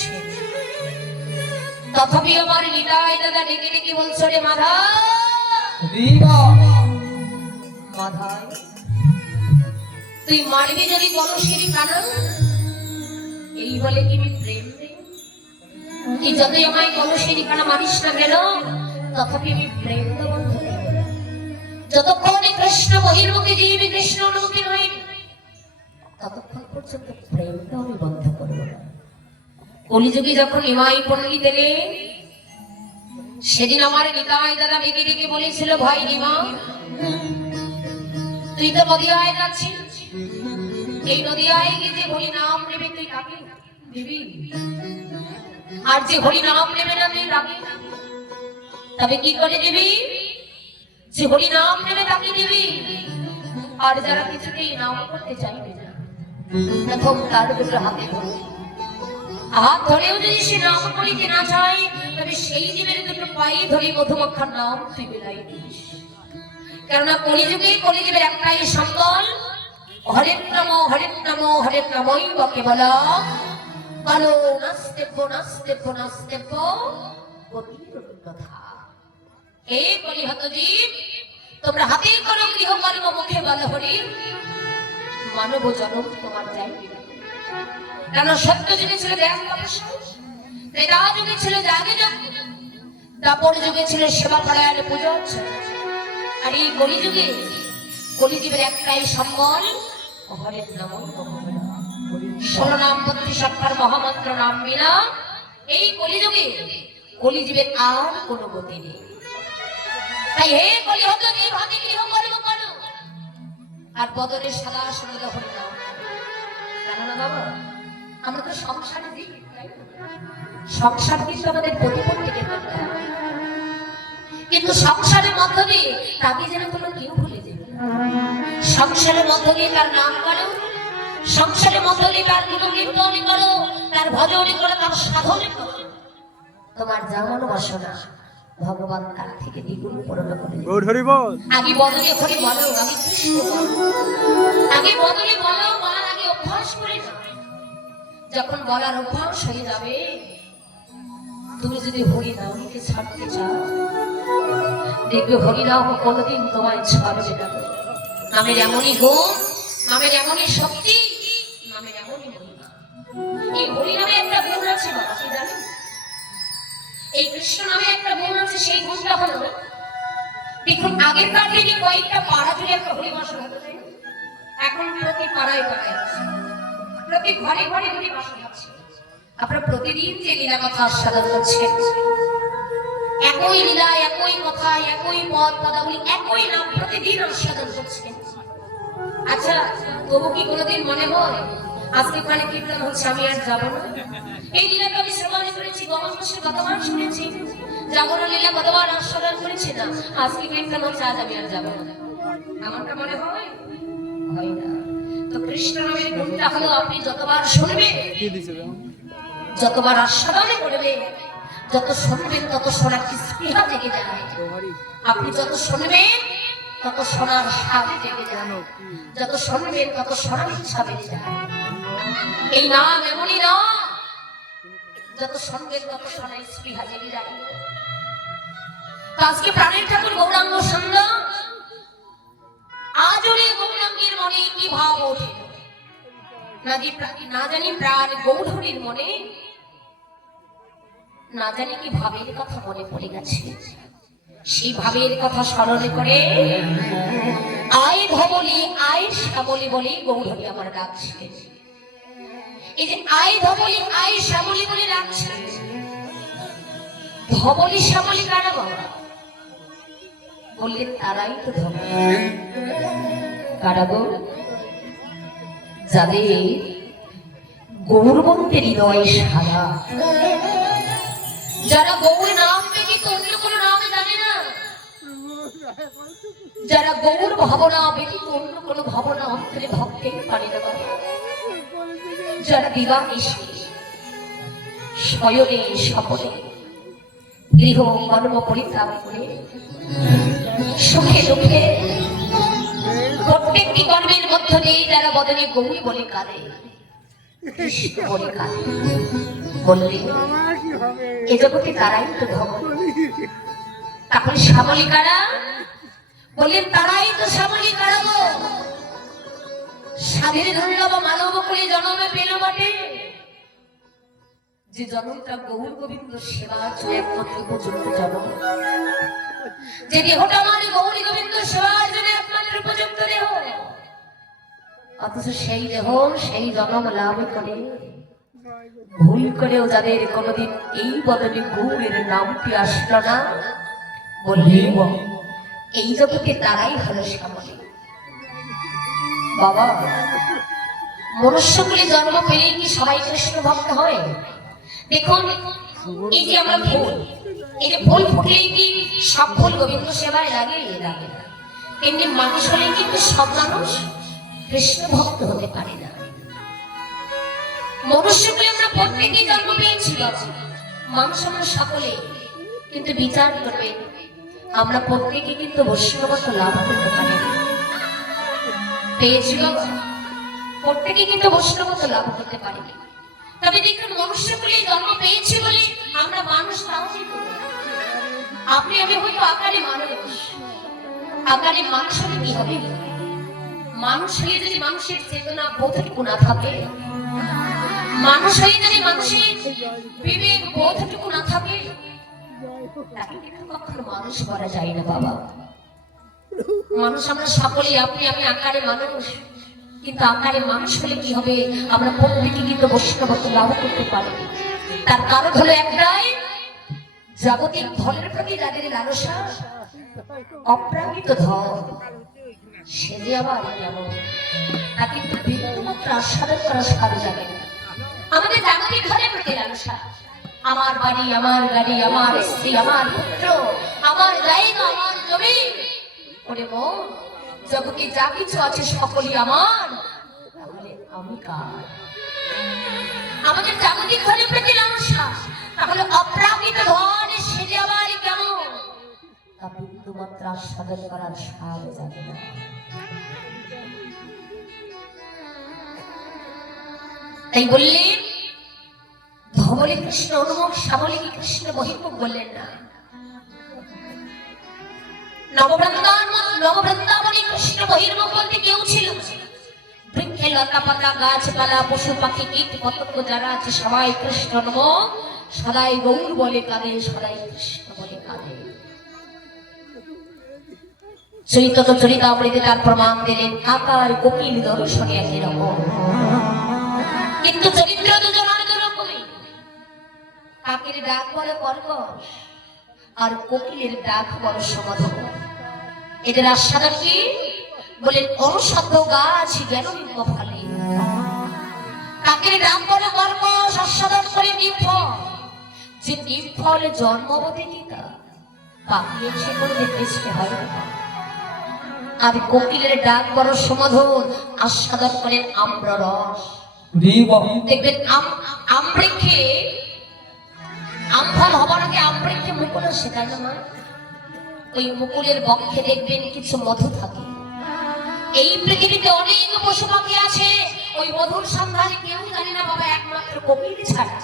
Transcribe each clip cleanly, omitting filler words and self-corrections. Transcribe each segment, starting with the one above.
করছে, তথাপি আমার নিতাই দাদা ডেকে ডেকে বলছো রে মাধা, মাধাই তুই মারবি যদি কলসির কানা, এই বলে কি আমি প্রেম কি যতই আমায় কলসির কানা মারিস না কেন, তথাপি আমি প্রেম দেব। যতক্ষণ কৃষ্ণ বহির্মুখী জীবী কৃষ্ণ অনুমুখী নয়, ততক্ষণ পর্যন্ত প্রেমটা আমি বন্ধ করবো না। কলিযুগে যখন নিমাই পণ্ডিত এলেন, সেদিন আমার নিতাই দাদা ডেকে ডেকে বলেছিল, ভাই নিমা তুই তো নদিয়ায় যাচ্ছিস, এই নদিয়ায় গিয়ে যে হরি নাম নেবে তুই কাকে দিবি, আর যে হরি নাম নেবে না তুই কাকে, তবে কি করে দিবি, যে হরি নাম নেবে তাকে দিবি, আর যারা কিছুতেই নাম করতে চাইবে না, প্রথম তার দুটো হাতে ধরে, হাত ধরেও যদি সে নাম করিতে না চায়, তবে সেই জীবের দুটো পায়ে ধরে মধুমাখার নাম তুই বেলাই দিস। কেননা কলিযুগে কলিজীবের একটাই সম্বল, হরের নাম হরের নাম হরের নামই বকে বলা, কালো নাস্তেব্য নাস্তেব্য নাস্তেব্য গভীর কথা। হে কলিহত জীব, তোমরা হাতে করো গৃহকর্ম, মুখে বলো হরি, মানব জনম তোমার যাইবে না। কেন সত্য যুগে ছিল দেহ তপস্যা, ত্রেতা যুগে ছিল যাগে যজ্ঞ, দাপর যুগে ছিল সেবা পরায়ণ পূজা অর্চনা, আর এই কলিযুগে কলিজীবের একটাই সম্বল, হরের নাম 16 নাম 32 অক্ষর মহামন্ত্র নাম বিনা এই কলিযুগে কলিজীবের আর কোনো গতি নেই। তাই হে কলিহত জীব, হাতে গৃহকর্ম করো, আর বদলে সাদা সরল হরি নাম। জানো না বাবা, আমরা তো সংসারে দিই, সংসার কিন্তু আমাদের প্রতিপত্তিকে মানতে হবে, কিন্তু সংসারের মধ্য দিয়ে তাকে যেন তোমরা কেউ ভুলে যাবে। সংসারের মধ্য দিয়ে তার নাম করো, সংসারের মধ্য দিয়ে তার গুণকীর্তন করো, তার ভজন করো, তার সাধন করো, তোমার যেমন বাসনা ভগবান তার থেকে দ্বিগুণ পূরণ করে দেবে। আগে বদলে হরি বলো, আগে কৃষ্ণ বলো, আগে বদলে বলো, বলার আগে অভ্যাস করে যাও। যখন বলার অভ্যাস হয়ে যাবে, তুমি যদি হরি নামকে ছাড়তে চাও, দেখবে হরি নাম কোনোদিন তোমায় ছাড়বে না। নামের এমনই গুণ, নামের এমনই শক্তি, নামের এমনই মহিমা। এই হরি নামে একটা গুণ আছে বাবা, কি জানেন? এই কৃষ্ণ নামে একটা গুণ আছে, সেই গুণটা হলো, দেখুন আগেরকার দিনে কয়েকটা পাড়া জুড়ে একটা হরিবাসর হতো, এখন প্রতি পাড়ায় পাড়ায় আছে, প্রতি ঘরে ঘরে হরিবাসর আছে। আপনারা প্রতিদিন যে লীলা কথা আস্বাদন করছেন, একই লীলা, একই কথা, একই পদ পদাবলী, একই নাম প্রতিদিন আস্বাদন করছেন। আচ্ছা, তবু কি কোনোদিন মনে হয় আজকে ওখানে কীর্তন হচ্ছে আমি আর যাবো না? এই লীলাকে আমি শ্রবণ করেছি, গমন বসে কতবার শুনেছি, জাগরণ লীলা কতবার আস্বাদন করেছি না, আজকে কীর্তন হচ্ছে আজ আমি আর যাবো না, এমনটা মনে হয়? হয় না। তো কৃষ্ণ নামের গুণটা হলো, আপনি যতবার শুনবেন, যতবার আস্বাদন করবে, যত শুনবেন তত শোনার স্পৃহা জেগে যায়। আপনি যত শুনবেন তত শোনার স্বাদ জেগে যায়, যত শুনবেন তত শোনার ইচ্ছা বেড়ে যায়। এই নাম এমনই নাম, যত শুনবেন তত শোনার স্পৃহা জেগে যায়। তো আজকে প্রাণের ঠাকুর গৌরাঙ্গ সুন্দর, আজ ওরে গৌরাঙ্গের মনে কি ভাব ওঠে না জানি, প্রাণ গৌরহরির মনে না জানি কি ভাবের কথা মনে পড়ে গেছে। সেই ভাবের কথা স্মরণ করে আয় ধবলি আয় শ্যামলি বলে গৌরহরি আমার ডাকছে। এই যে আয় ধবলি আয় শ্যামলি বলে ডাকছে, ধবলি শ্যামলি কারা বাবা? বললেন তারাই তো ধবলি। কারা গো? যাদের গৌরবন্তের হৃদয় সাদা, যারা গৌর নাম ব্যতীত অন্য কোনো নাম জানে না, যারা গৌর ভাবনা ব্যতীত অন্য কোনো ভাবনা অন্তরে ভাবতেই পারে না, যারা দিবানিশি শয়নে স্বপনে গৃহ কর্ম পরিত্যাগ করে সুখে দুঃখে প্রত্যেকটি কর্মের মধ্য দিয়ে যারা বদলে গৌর বলে কাঁদে, কৃষ্ণ বলে কাঁদে, বললি এ জগতে তারাই তো ভগবান। তাহলে শ্যামলী কারা? বললেন তারাই তো শ্যামলী কারা গো। স্বাধীন দুর্লভ মানব কুলে জন্মে পেল বটে, যে জন্মটা গৌর গোবিন্দ সেবার জন্য একমাত্র উপযুক্ত জন্ম, যে দেহটা মানে গৌরী গোবিন্দ সেবার জন্য একমাত্র উপযুক্ত দেহ। অথচ সেই দেহ সেই জন্ম লাভ করে ভুল করেও যাদের কোনোদিন এই বদলে গৌরের নামটি আসলো না, বললি এই জগতে তারাই হলো শ্যামলী। বাবা, মনুষ্যকুলে জন্ম পেলেই কি সবাই কৃষ্ণ ভক্ত হয়? দেখুন, এই যে আমরা ফুল, এই যে ফুল ফুটলেই কি সব ফুল গোবিন্দ সেবায় লাগে? লাগে না। তেমনি মানুষ হলেই কিন্তু সব মানুষ কৃষ্ণ ভক্ত হতে পারে না। মনুষ্যকুলে আমরা প্রত্যেকেই জন্ম পেয়েছি বাবা, মানুষ আমরা সকলে, কিন্তু বিচার করবেন আমরা প্রত্যেকে কিন্তু বৈষ্ণবত্ব লাভ করতে পারি না। পেয়েছি বাবা, প্রত্যেকে কিন্তু বৈষ্ণবত্ব লাভ করতে পারিনি। তবে দেখুন, মনুষ্যকুলে জন্ম পেয়েছি বলে আমরা মানুষ তাও কিন্তু আপনি আমি হয়তো আকারে মানুষ, আকারে মানুষ হলে কি হবে? মানুষ হয়ে যদি মানুষের চেতনা বোধটুকু না থাকে, মানুষ হয়ে যদি মানুষের বিবেক বোধটুকু না থাকে, তাকে কিন্তু কখনো মানুষ করা যায় না বাবা। মানুষ আমরা সকলেই, আপনি আমি আকারে মানুষ, কিন্তু আকারে মানুষ হলে কি হবে? আমরা প্রত্যেকে কিন্তু বৈষ্ণবত্ব লাভ করতে পারি। তার কারণ হলো একটাই, জাগতিক ধনের প্রতি যাদের লালসা, অপ্রাকৃত ধন, সে যে আবার কেমন তা কিন্তু বিন্দুমাত্র আস্বাদন করা সারা যাবে না। আমাদের জাগতিক ধনের প্রতি লালসা, আমার বাড়ি, আমার গাড়ি, আমার স্ত্রী, আমার পুত্র, আমার জায়গা, আমার জমি, ওরে মন, জগতে যা কিছু আছে সকলই আমার, তাহলে আমি কার? আমাদের জাগতিক ধনের প্রতি লালসা, তাহলে অপ্রাকৃত ধন সে যে আবার কেমন তা বিন্দুমাত্র আস্বাদন করার স্বাদ যাবে না। তাই বললেন ধবলে কৃষ্ণ অনুমুখ, শ্যামলী কৃষ্ণ বহির্মুখ বললেন না। নববৃন্দাবনে কৃষ্ণ বহির্মুখ বলতে কেউ ছিল? বৃক্ষে লতা পাতা গাছপালা পশু পাখি কীট পতঙ্গ যারা আছে সবাই কৃষ্ণ অনুমুখ, সদাই গৌর বলে কাঁদে, সদাই কৃষ্ণ বলে কাঁদে। চৈতন্য চরিতামৃতে তার প্রমাণ দিলেন আকার কোকিল দর্শনে একই রকম, কিন্তু চরিত্র দুজনের দুরকমই। কাকের ডাক বড় কর্কশ আর কোকিলের ডাক বড় সমাধক। এদের আস্বাদন কি? বলেন অনুশব্দ গাছ জ্ঞান ফলে। কাকের ডাক বড় কর্কশ, আস্বাদন করে নিমফল, যে নিমফল জন্মবতী গীতা পাখি এসে করবে দৃষ্টি হয় না। আর কোকিলের ডাক বড় সমাধন, আস্বাদন করেন আম্ররস। দেখবেন আমবৃক্ষে আমফল হবার আগে আমবৃক্ষে মুকুল আসে, তাই না মা? ওই মুকুলের বক্ষে দেখবেন কিছু মধু থাকে। এই পৃথিবীতে অনেক পশু পাখি আছে, ওই মধুর সন্ধানে কেউ জানে না বাবা, একমাত্র কোকিল ছাড়া।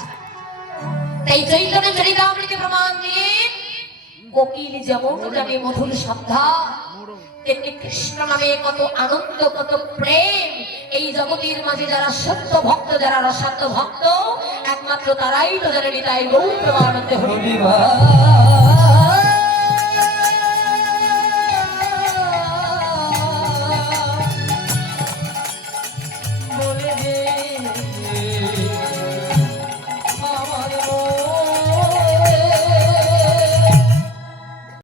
তাই চৈতন্য চরিতামৃতে প্রমাণ দিলেন কোকিল যেমন জানে মধুর সন্ধান, তেমনি কৃষ্ণ নামে কত আনন্দ, কত প্রেম এই জগতের মাঝে যারা সত্য ভক্ত, যারা রসাত্ম ভক্ত, একমাত্র তারাই তো জানে। তাই গৌর প্রমানন্দ হরি।